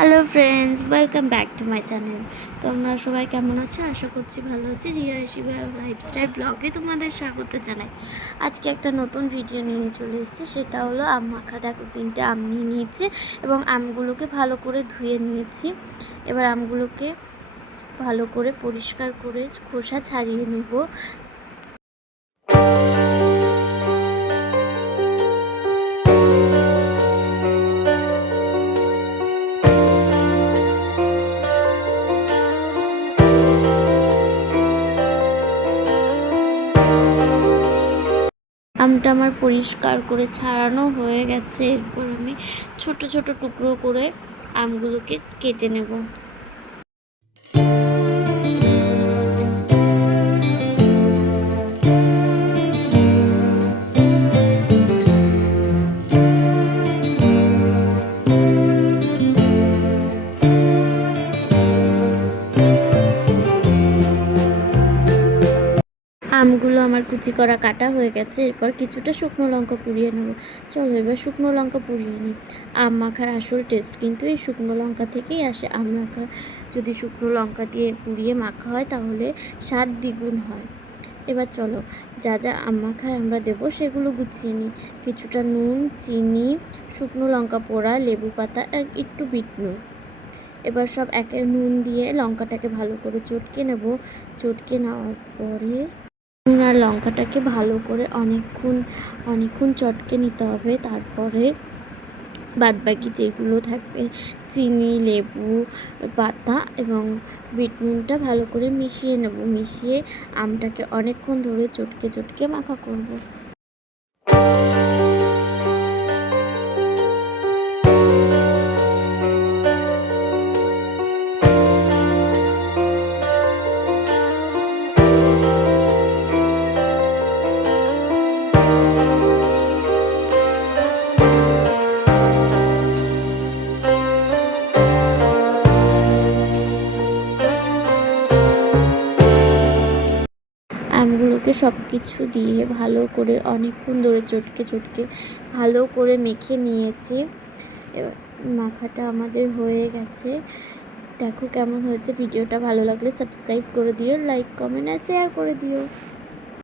Hello friends, welcome back to my channel. তোমরা সবাই কেমন আছো? আশা করছি ভালো আছি। রিয়া শিবা লাইফস্টাইল ব্লগে তোমাদের স্বাগত জানাই। আজকে একটা নতুন ভিডিও নিয়ে চলে এসেছি, সেটা হলো আম মাখা। দেখো 3টে আম নিয়ে নিয়েছি এবং আমগুলোকে ভালো করে ধুয়ে নিয়েছি। এবার আমগুলোকে ভালো করে পরিষ্কার করে খোসা ছাড়িয়ে নেব। আমটা আমার পরিষ্কার করে ছাড়ানো হয়ে গেছে। এরপর আমি ছোট ছোট টুকরো করে আমগুলোকে কেটে নেব। আমগুলো আমার কুচি করা কাটা হয়ে গেছে। এরপর কিছুটা শুকনো লঙ্কা পুড়িয়ে নেব। চলো এবার শুকনো লঙ্কা পুড়িয়ে নিই। আম মাখার আসল টেস্ট কিন্তু এই শুকনো লঙ্কা থেকেই আসে। আম মাখা যদি শুকনো লঙ্কা দিয়ে পুড়িয়ে মাখা হয় তাহলে স্বাদ দ্বিগুণ হয়। এবার চলো যা যা আম মাখায় আমরা দেবো সেগুলো গুছিয়ে নিই। কিছুটা নুন, চিনি, শুকনো লঙ্কা পোড়া, লেবু পাতা আর একটু বিট নুন। এবার সব একে নুন দিয়ে লঙ্কাটাকে ভালো করে চটকে নেব। চটকে নেওয়ার পরে নুন আর লঙ্কাটাকে ভালো করে অনেকক্ষণ চটকে নিতে হবে। তারপরে বাদবাকি যেগুলো থাকবে চিনি, লেবু পাতা এবং বিট নুনটা ভালো করে মিশিয়ে নেব। মিশিয়ে আমটাকে অনেকক্ষণ ধরে চটকে চটকে মাখা করব। আমগুলোকে সব কিছু দিয়ে ভালো করে অনেকক্ষণ ধরে চটকে চটকে ভালো করে মেখে নিয়েছি। এবার মাখাটা আমাদের হয়ে গেছে। দেখো কেমন হয়েছে। ভিডিওটা ভালো লাগলে সাবস্ক্রাইব করে দিও, লাইক, কমেন্ট আর শেয়ার করে দিও।